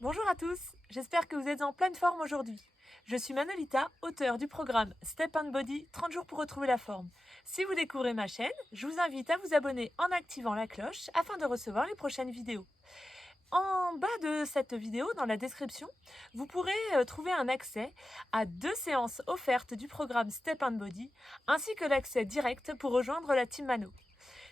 Bonjour à tous, j'espère que vous êtes en pleine forme aujourd'hui. Je suis Manolita, auteure du programme Step and Body 30 jours pour retrouver la forme. Si vous découvrez ma chaîne, je vous invite à vous abonner en activant la cloche afin de recevoir les prochaines vidéos. En bas de cette vidéo, dans la description, vous pourrez trouver un accès à 2 séances offertes du programme Step and Body, ainsi que l'accès direct pour rejoindre la Team Mano.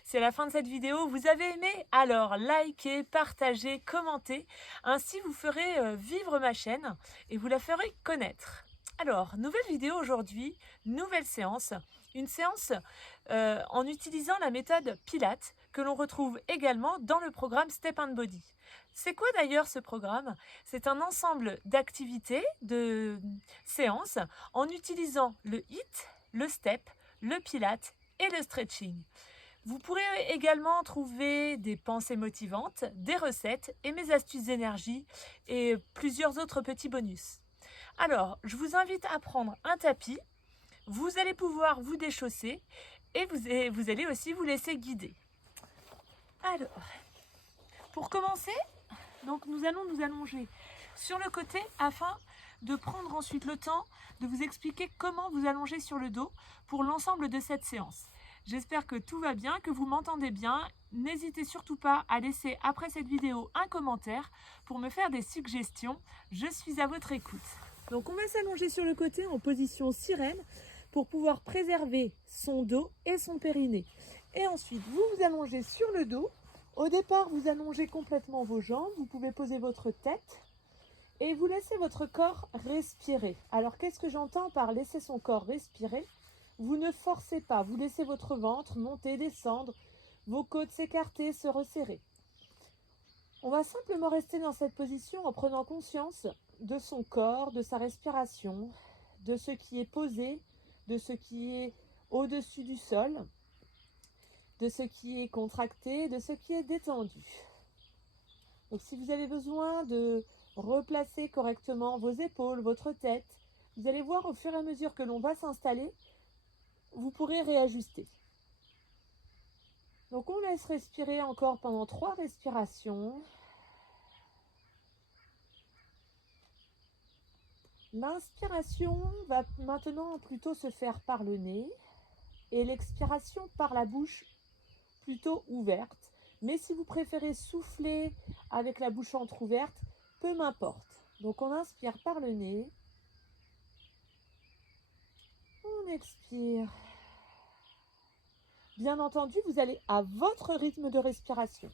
Si à la fin de cette vidéo vous avez aimé, alors likez, partagez, commentez, ainsi vous ferez vivre ma chaîne et vous la ferez connaître. Alors, nouvelle vidéo aujourd'hui, nouvelle séance, une séance en utilisant la méthode Pilates que l'on retrouve également dans le programme Step and Body. C'est quoi d'ailleurs ce programme? C'est un ensemble d'activités, de séances en utilisant le HIIT, le Step, le Pilates et le stretching. Vous pourrez également trouver des pensées motivantes, des recettes et mes astuces d'énergie et plusieurs autres petits bonus. Alors, je vous invite à prendre un tapis, vous allez pouvoir vous déchausser et vous allez aussi vous laisser guider. Alors, pour commencer, donc nous allons nous allonger sur le côté afin de prendre ensuite le temps de vous expliquer comment vous allonger sur le dos pour l'ensemble de cette séance. J'espère que tout va bien, que vous m'entendez bien. N'hésitez surtout pas à laisser après cette vidéo un commentaire pour me faire des suggestions. Je suis à votre écoute. Donc on va s'allonger sur le côté en position sirène pour pouvoir préserver son dos et son périnée. Et ensuite, vous vous allongez sur le dos. Au départ, vous allongez complètement vos jambes. Vous pouvez poser votre tête et vous laissez votre corps respirer. Alors qu'est-ce que j'entends par laisser son corps respirer? Vous ne forcez pas, vous laissez votre ventre monter, descendre, vos côtes s'écarter, se resserrer. On va simplement rester dans cette position en prenant conscience de son corps, de sa respiration, de ce qui est posé, de ce qui est au-dessus du sol, de ce qui est contracté, de ce qui est détendu. Donc si vous avez besoin de replacer correctement vos épaules, votre tête, vous allez voir au fur et à mesure que l'on va s'installer, vous pourrez réajuster. Donc on laisse respirer encore pendant 3 respirations. L'inspiration va maintenant plutôt se faire par le nez et l'expiration par la bouche plutôt ouverte. Mais si vous préférez souffler avec la bouche entrouverte, peu m'importe. Donc on inspire par le nez. On expire. Bien entendu, vous allez à votre rythme de respiration.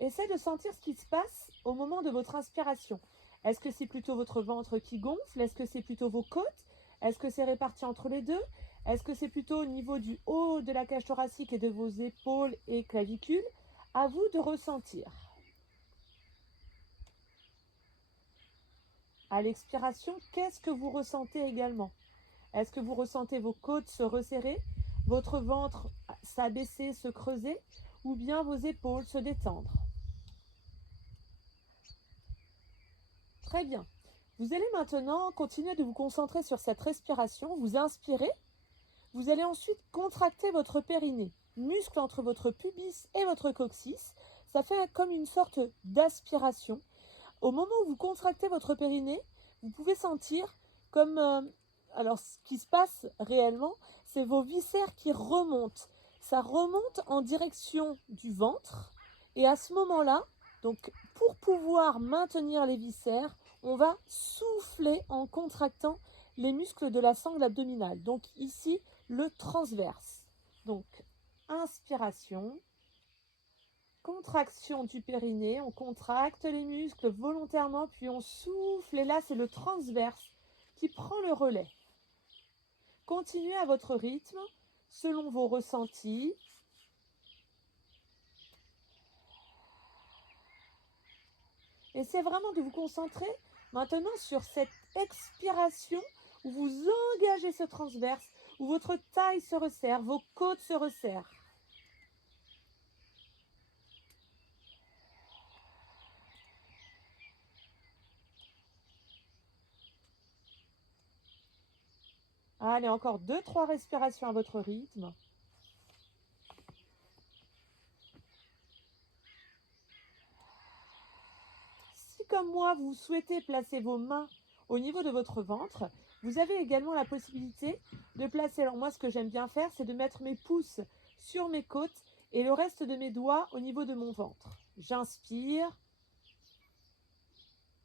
Essayez de sentir ce qui se passe au moment de votre inspiration. Est-ce que c'est plutôt votre ventre qui gonfle? Est-ce que c'est plutôt vos côtes? Est-ce que c'est réparti entre les deux? Est-ce que c'est plutôt au niveau du haut de la cage thoracique et de vos épaules et clavicules? À vous de ressentir. À l'expiration, qu'est-ce que vous ressentez également? Est-ce que vous ressentez vos côtes se resserrer, votre ventre s'abaisser, se creuser, ou bien vos épaules se détendre? Très bien. Vous allez maintenant continuer de vous concentrer sur cette respiration. Vous inspirez. Vous allez ensuite contracter votre périnée, muscle entre votre pubis et votre coccyx. Ça fait comme une sorte d'aspiration. Au moment où vous contractez votre périnée, vous pouvez sentir comme... alors, ce qui se passe réellement, c'est vos viscères qui remontent. Ça remonte en direction du ventre. Et à ce moment-là, donc pour pouvoir maintenir les viscères, on va souffler en contractant les muscles de la sangle abdominale. Donc ici, le transverse. Donc, inspiration, contraction du périnée, on contracte les muscles volontairement, puis on souffle, et là, c'est le transverse qui prend le relais. Continuez à votre rythme, selon vos ressentis. Essayez vraiment de vous concentrer maintenant sur cette expiration où vous engagez ce transverse, où votre taille se resserre, vos côtes se resserrent. Allez, encore 2-3 respirations à votre rythme. comme moi, vous souhaitez placer vos mains au niveau de votre ventre, vous avez également la possibilité de placer, alors moi ce que j'aime bien faire, c'est de mettre mes pouces sur mes côtes et le reste de mes doigts au niveau de mon ventre. J'inspire,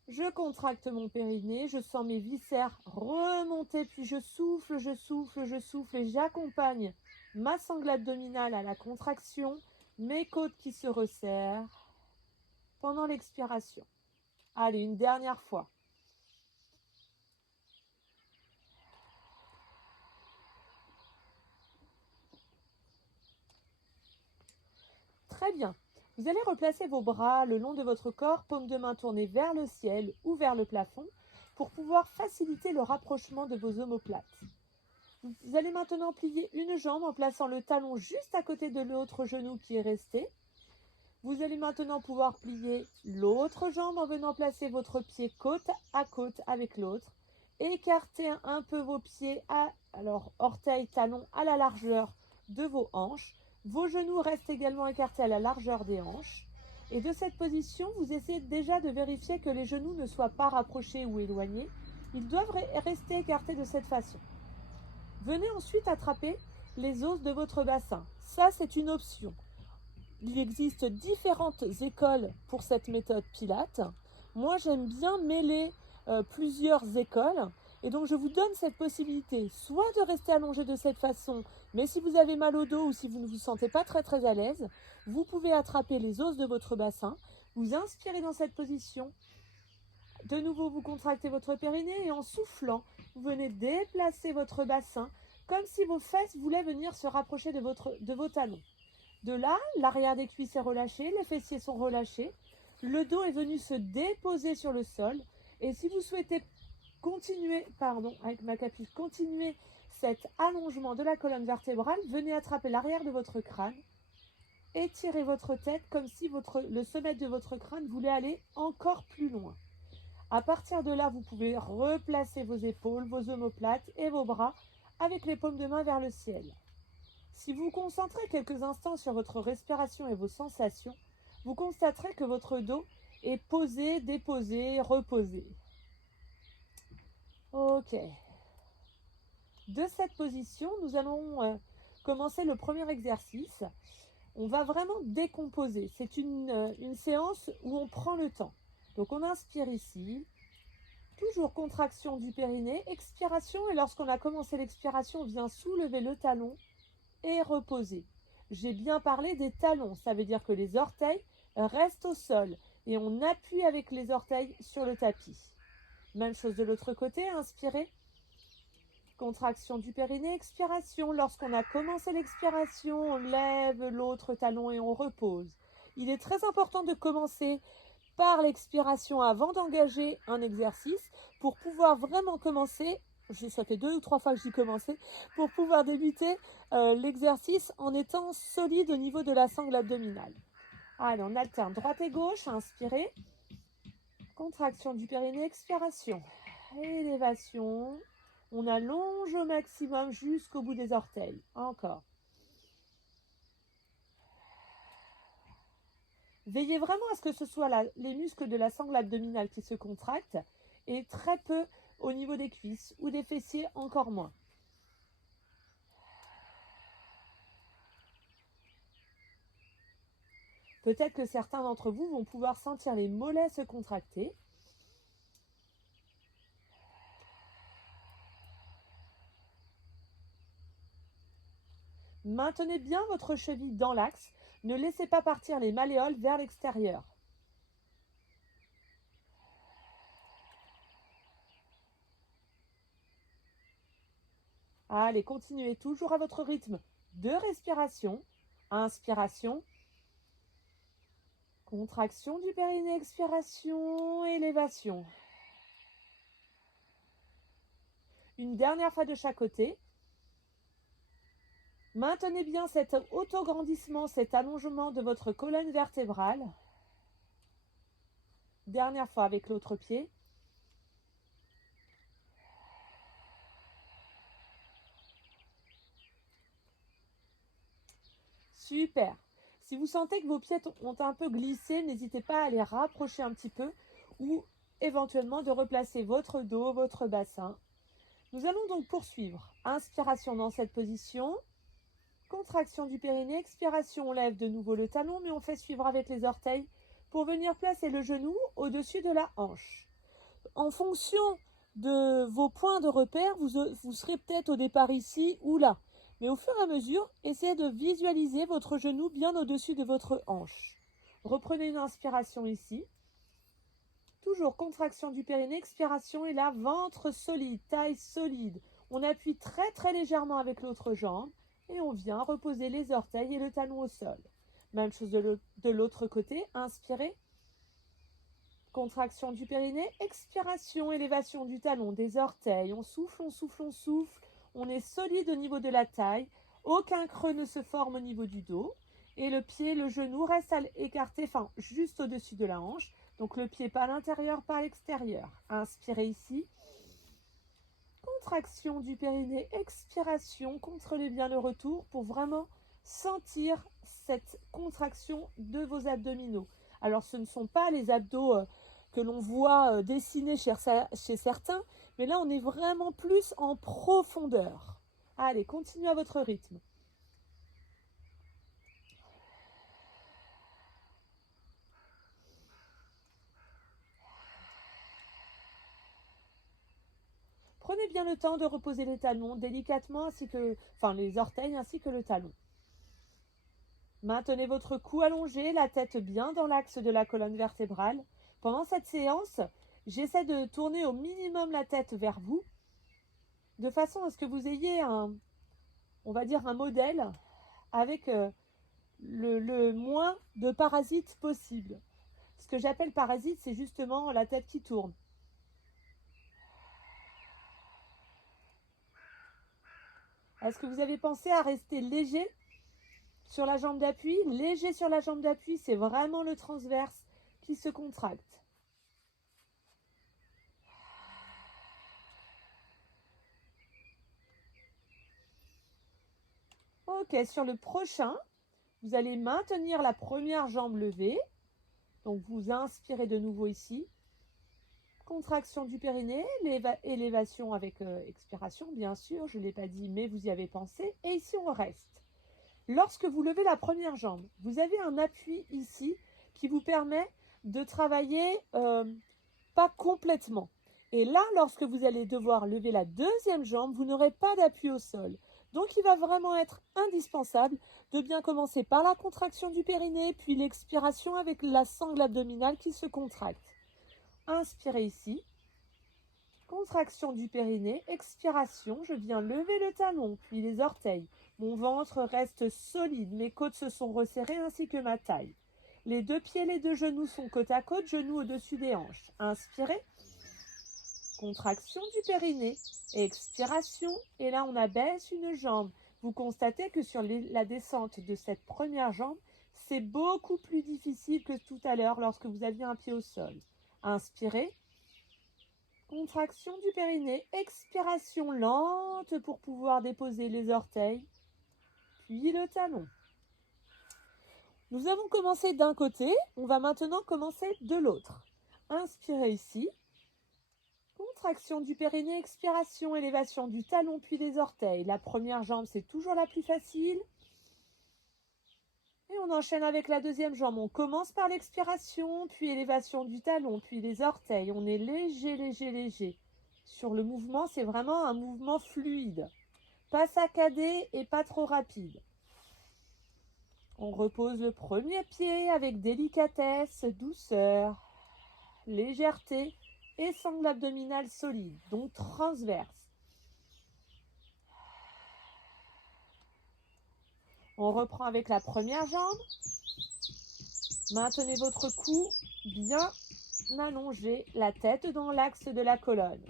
je contracte mon périnée, je sens mes viscères remonter, puis je souffle, je souffle, je souffle et j'accompagne ma sangle abdominale à la contraction, mes côtes qui se resserrent pendant l'expiration. Allez, une dernière fois. Très bien. Vous allez replacer vos bras le long de votre corps, paume de main tournée vers le ciel ou vers le plafond pour pouvoir faciliter le rapprochement de vos omoplates. Vous allez maintenant plier une jambe en plaçant le talon juste à côté de l'autre genou qui est resté. Vous allez maintenant pouvoir plier l'autre jambe en venant placer votre pied côte à côte avec l'autre. Écartez un peu vos pieds, alors orteils, talons à la largeur de vos hanches. Vos genoux restent également écartés à la largeur des hanches. Et de cette position, vous essayez déjà de vérifier que les genoux ne soient pas rapprochés ou éloignés. Ils doivent rester écartés de cette façon. Venez ensuite attraper les os de votre bassin. Ça, c'est une option. Il existe différentes écoles pour cette méthode Pilates. Moi, j'aime bien mêler plusieurs écoles. Et donc, je vous donne cette possibilité, soit de rester allongé de cette façon, mais si vous avez mal au dos ou si vous ne vous sentez pas très à l'aise, vous pouvez attraper les os de votre bassin, vous inspirez dans cette position. De nouveau, vous contractez votre périnée et en soufflant, vous venez déplacer votre bassin comme si vos fesses voulaient venir se rapprocher de vos talons. De là, l'arrière des cuisses est relâché, les fessiers sont relâchés, le dos est venu se déposer sur le sol. Et si vous souhaitez continuer cet allongement de la colonne vertébrale, venez attraper l'arrière de votre crâne, étirez votre tête comme si le sommet de votre crâne voulait aller encore plus loin. À partir de là, vous pouvez replacer vos épaules, vos omoplates et vos bras avec les paumes de main vers le ciel. Si vous vous concentrez quelques instants sur votre respiration et vos sensations, vous constaterez que votre dos est posé, déposé, reposé. Ok. De cette position, nous allons commencer le premier exercice. On va vraiment décomposer. C'est une séance où on prend le temps. Donc on inspire ici, toujours contraction du périnée, expiration, et lorsqu'on a commencé l'expiration, on vient soulever le talon et reposer. J'ai bien parlé des talons, ça veut dire que les orteils restent au sol et on appuie avec les orteils sur le tapis. Même chose de l'autre côté, inspirez, contraction du périnée, expiration. Lorsqu'on a commencé l'expiration, on lève l'autre talon et on repose. Il est très important de commencer par l'expiration avant d'engager un exercice pour pouvoir vraiment commencer. Ça fait 2 ou 3 fois que j'y commençais, pour pouvoir débuter l'exercice en étant solide au niveau de la sangle abdominale. Allez, on alterne droite et gauche, inspirez, contraction du périnée, expiration, élévation, on allonge au maximum jusqu'au bout des orteils, encore. Veillez vraiment à ce que ce soit les muscles de la sangle abdominale qui se contractent et très peu au niveau des cuisses ou des fessiers, encore moins. Peut-être que certains d'entre vous vont pouvoir sentir les mollets se contracter. Maintenez bien votre cheville dans l'axe. Ne laissez pas partir les malléoles vers l'extérieur. Allez, continuez toujours à votre rythme de respiration. Inspiration. Contraction du périnée, expiration, élévation. Une dernière fois de chaque côté. Maintenez bien cet autograndissement, cet allongement de votre colonne vertébrale. Dernière fois avec l'autre pied. Super. Si vous sentez que vos pieds ont un peu glissé, n'hésitez pas à les rapprocher un petit peu ou éventuellement de replacer votre dos, votre bassin. Nous allons donc poursuivre. Inspiration dans cette position. Contraction du périnée, expiration, on lève de nouveau le talon, mais on fait suivre avec les orteils pour venir placer le genou au-dessus de la hanche. En fonction de vos points de repère, vous serez peut-être au départ ici ou là. Mais au fur et à mesure, essayez de visualiser votre genou bien au-dessus de votre hanche. Reprenez une inspiration ici. Toujours contraction du périnée, expiration et là, ventre solide, taille solide. On appuie très très légèrement avec l'autre jambe et on vient reposer les orteils et le talon au sol. Même chose de l'autre côté, inspirez. Contraction du périnée, expiration, élévation du talon, des orteils. On souffle, on souffle, on souffle. On est solide au niveau de la taille. Aucun creux ne se forme au niveau du dos. Et le pied, le genou reste écarté, enfin juste au-dessus de la hanche. Donc le pied pas à l'intérieur, pas à l'extérieur. Inspirez ici. Contraction du périnée, expiration. Contrôlez bien le retour pour vraiment sentir cette contraction de vos abdominaux. Alors ce ne sont pas les abdos que l'on voit dessinés chez certains, mais là on est vraiment plus en profondeur. Allez, continuez à votre rythme. Prenez bien le temps de reposer les talons délicatement, les orteils ainsi que le talon. Maintenez votre cou allongé, la tête bien dans l'axe de la colonne vertébrale. Pendant cette séance, j'essaie de tourner au minimum la tête vers vous, de façon à ce que vous ayez un modèle avec le moins de parasites possible. Ce que j'appelle parasite, c'est justement la tête qui tourne. Est-ce que vous avez pensé à rester léger sur la jambe d'appui? Léger sur la jambe d'appui, c'est vraiment le transverse qui se contracte. Ok, sur le prochain, vous allez maintenir la première jambe levée. Donc vous inspirez de nouveau ici. Contraction du périnée, élévation avec expiration, bien sûr, je ne l'ai pas dit, mais vous y avez pensé. Et ici, on reste. Lorsque vous levez la première jambe, vous avez un appui ici qui vous permet de travailler pas complètement. Et là, lorsque vous allez devoir lever la deuxième jambe, vous n'aurez pas d'appui au sol. Donc, il va vraiment être indispensable de bien commencer par la contraction du périnée, puis l'expiration avec la sangle abdominale qui se contracte. Inspirez ici. Contraction du périnée, expiration, je viens lever le talon, puis les orteils. Mon ventre reste solide, mes côtes se sont resserrées ainsi que ma taille. Les deux pieds, les deux genoux sont côte à côte, genoux au-dessus des hanches. Inspirez. Contraction du périnée, expiration, et là on abaisse une jambe. Vous constatez que sur la descente de cette première jambe, c'est beaucoup plus difficile que tout à l'heure lorsque vous aviez un pied au sol. Inspirez. Contraction du périnée, expiration lente pour pouvoir déposer les orteils, puis le talon. Nous avons commencé d'un côté, on va maintenant commencer de l'autre. Inspirez ici. Contraction du périnée, expiration, élévation du talon puis des orteils. La première jambe, c'est toujours la plus facile. Et on enchaîne avec la deuxième jambe. On commence par l'expiration, puis élévation du talon, puis les orteils. On est léger, léger, léger. Sur le mouvement, c'est vraiment un mouvement fluide. Pas saccadé et pas trop rapide. On repose le premier pied avec délicatesse, douceur, légèreté et sangle abdominale solide, donc transverse. On reprend avec la première jambe. Maintenez votre cou bien allongé, la tête dans l'axe de la colonne.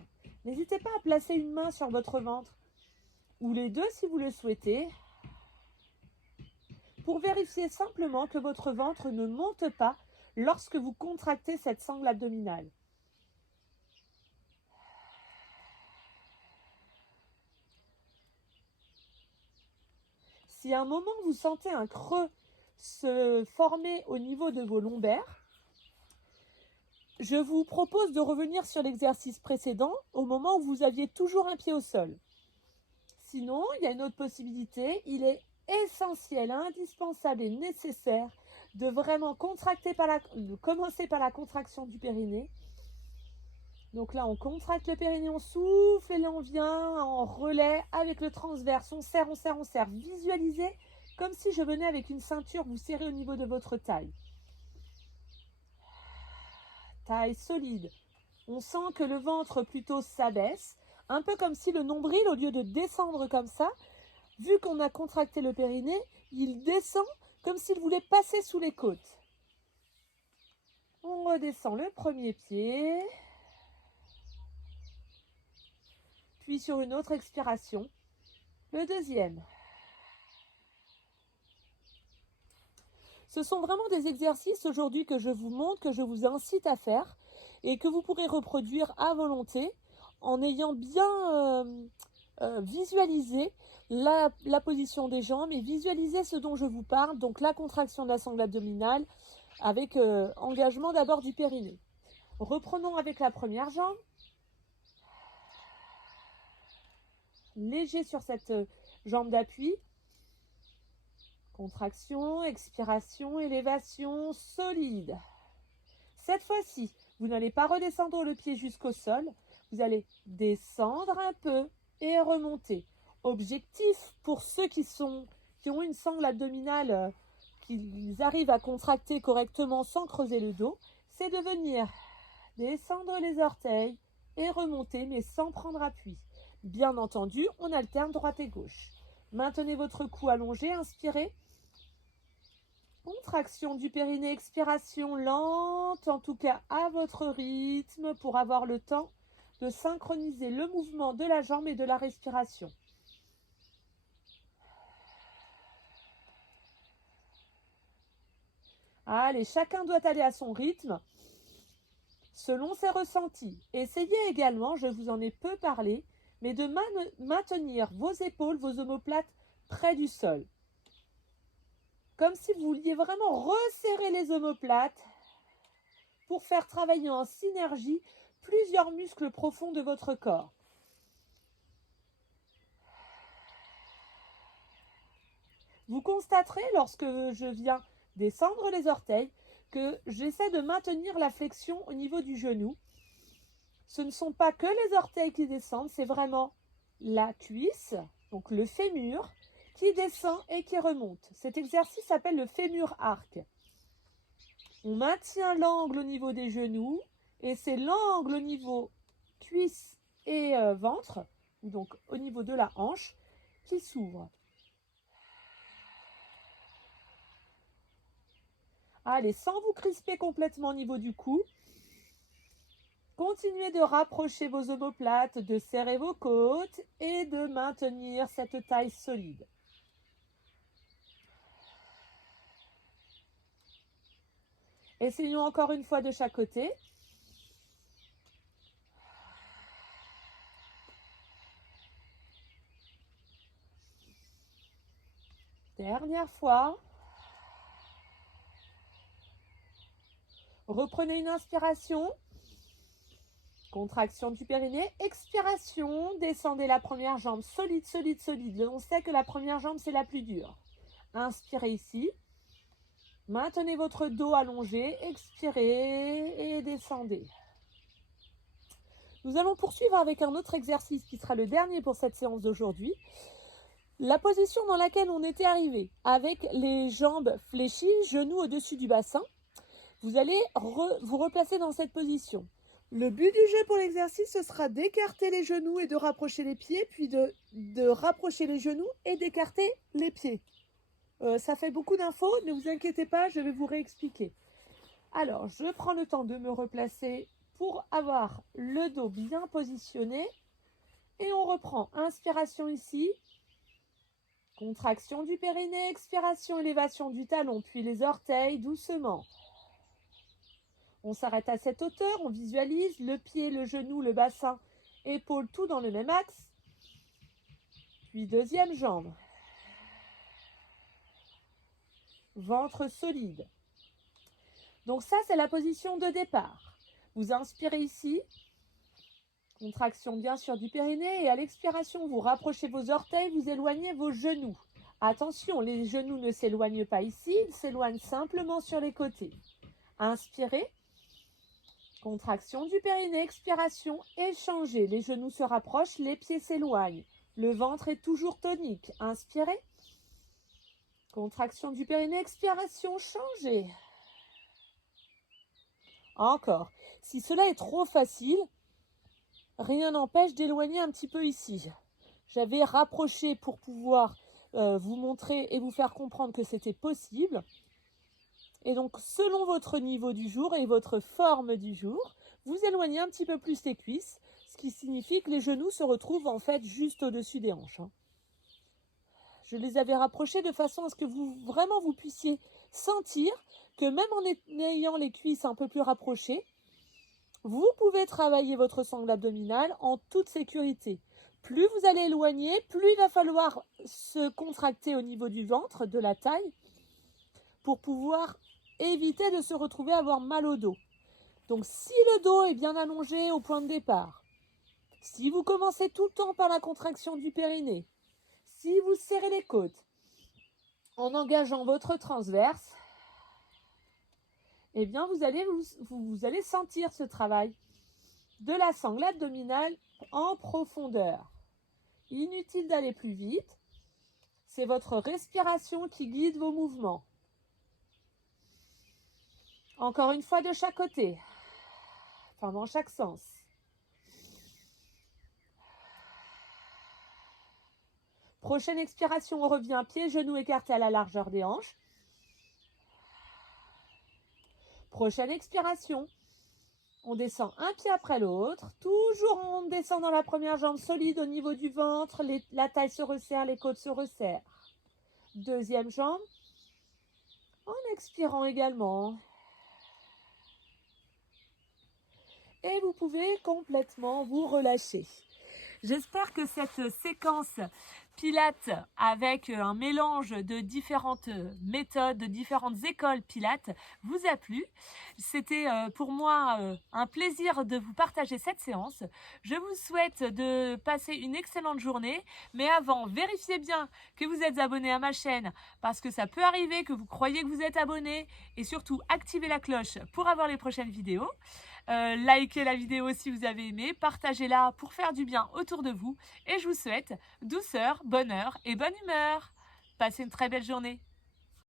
N'hésitez pas à placer une main sur votre ventre, ou les deux si vous le souhaitez, pour vérifier simplement que votre ventre ne monte pas lorsque vous contractez cette sangle abdominale. Si à un moment vous sentez un creux se former au niveau de vos lombaires, je vous propose de revenir sur l'exercice précédent au moment où vous aviez toujours un pied au sol. Sinon, il y a une autre possibilité. Il est essentiel, indispensable et nécessaire de vraiment commencer par la contraction du périnée. Donc là, on contracte le périnée, on souffle et là, on vient en relais avec le transverse. On serre, on serre, on serre. Visualisez comme si je venais avec une ceinture, vous serrez au niveau de votre taille. Taille solide. On sent que le ventre plutôt s'abaisse, un peu comme si le nombril, au lieu de descendre comme ça, vu qu'on a contracté le périnée, il descend comme s'il voulait passer sous les côtes. On redescend le premier pied. Puis sur une autre expiration, le deuxième. Ce sont vraiment des exercices aujourd'hui que je vous montre, que je vous incite à faire et que vous pourrez reproduire à volonté en ayant bien visualisé la position des jambes et visualiser ce dont je vous parle, donc la contraction de la sangle abdominale avec engagement d'abord du périnée. Reprenons avec la première jambe. Léger sur cette jambe d'appui. Contraction, expiration, élévation, solide. Cette fois-ci, vous n'allez pas redescendre le pied jusqu'au sol. Vous allez descendre un peu et remonter. Objectif pour ceux qui ont une sangle abdominale, qu'ils arrivent à contracter correctement sans creuser le dos, c'est de venir descendre les orteils et remonter, mais sans prendre appui. Bien entendu, on alterne droite et gauche. Maintenez votre cou allongé, inspirez. Contraction du périnée, expiration lente, en tout cas à votre rythme, pour avoir le temps de synchroniser le mouvement de la jambe et de la respiration. Allez, chacun doit aller à son rythme, selon ses ressentis. Essayez également, je vous en ai peu parlé, mais de maintenir vos épaules, vos omoplates près du sol. Comme si vous vouliez vraiment resserrer les omoplates pour faire travailler en synergie plusieurs muscles profonds de votre corps. Vous constaterez lorsque je viens descendre les orteils que j'essaie de maintenir la flexion au niveau du genou. Ce ne sont pas que les orteils qui descendent, c'est vraiment la cuisse, donc le fémur, qui descend et qui remonte. Cet exercice s'appelle le fémur arc. On maintient l'angle au niveau des genoux et c'est l'angle au niveau cuisse et ventre, donc au niveau de la hanche, qui s'ouvre. Allez, sans vous crisper complètement au niveau du cou, continuez de rapprocher vos omoplates, de serrer vos côtes et de maintenir cette taille solide. Essayons encore une fois de chaque côté. Dernière fois. Reprenez une inspiration. Contraction du périnée. Expiration. Descendez la première jambe. Solide, solide, solide. On sait que la première jambe, c'est la plus dure. Inspirez ici. Maintenez votre dos allongé, expirez et descendez. Nous allons poursuivre avec un autre exercice qui sera le dernier pour cette séance d'aujourd'hui. La position dans laquelle on était arrivé, avec les jambes fléchies, genoux au-dessus du bassin. Vous allez vous replacer dans cette position. Le but du jeu pour l'exercice, ce sera d'écarter les genoux et de rapprocher les pieds, puis de rapprocher les genoux et d'écarter les pieds. Ça fait beaucoup d'infos, ne vous inquiétez pas, je vais vous réexpliquer. Alors, je prends le temps de me replacer pour avoir le dos bien positionné. Et on reprend. Inspiration ici. Contraction du périnée, expiration, élévation du talon, puis les orteils doucement. On s'arrête à cette hauteur, on visualise le pied, le genou, le bassin, épaule, tout dans le même axe. Puis deuxième jambe. Ventre solide. Donc ça, c'est la position de départ. Vous inspirez ici. Contraction bien sûr du périnée et à l'expiration, vous rapprochez vos orteils, vous éloignez vos genoux. Attention, les genoux ne s'éloignent pas ici, ils s'éloignent simplement sur les côtés. Inspirez. Contraction du périnée, expiration, échangez. Les genoux se rapprochent, les pieds s'éloignent. Le ventre est toujours tonique. Inspirez. Contraction du périnée, expiration, changez. Encore. Si cela est trop facile, rien n'empêche d'éloigner un petit peu ici. J'avais rapproché pour pouvoir vous montrer et vous faire comprendre que c'était possible. Et donc, selon votre niveau du jour et votre forme du jour, vous éloignez un petit peu plus les cuisses, ce qui signifie que les genoux se retrouvent en fait juste au-dessus des hanches. Je les avais rapprochés de façon à ce que vous puissiez sentir que même en ayant les cuisses un peu plus rapprochées, vous pouvez travailler votre sangle abdominale en toute sécurité. Plus vous allez éloigner, plus il va falloir se contracter au niveau du ventre, de la taille, pour pouvoir éviter de se retrouver à avoir mal au dos. Donc si le dos est bien allongé au point de départ, si vous commencez tout le temps par la contraction du périnée, si vous serrez les côtes en engageant votre transverse, eh bien vous allez sentir ce travail de la sangle abdominale en profondeur. Inutile d'aller plus vite, c'est votre respiration qui guide vos mouvements. Encore une fois de chaque côté, enfin dans chaque sens. Prochaine expiration, on revient pieds, genoux écartés à la largeur des hanches. Prochaine expiration, on descend un pied après l'autre, toujours en descendant la première jambe solide au niveau du ventre, la taille se resserre, les côtes se resserrent. Deuxième jambe, en expirant également. Et vous pouvez complètement vous relâcher. J'espère que cette séquence Pilates avec un mélange de différentes méthodes, de différentes écoles Pilates vous a plu. C'était pour moi un plaisir de vous partager cette séance. Je vous souhaite de passer une excellente journée. Mais avant, vérifiez bien que vous êtes abonné à ma chaîne parce que ça peut arriver que vous croyez que vous êtes abonné. Et surtout, activez la cloche pour avoir les prochaines vidéos. Likez la vidéo si vous avez aimé, partagez-la pour faire du bien autour de vous et je vous souhaite douceur, bonheur et bonne humeur. Passez une très belle journée.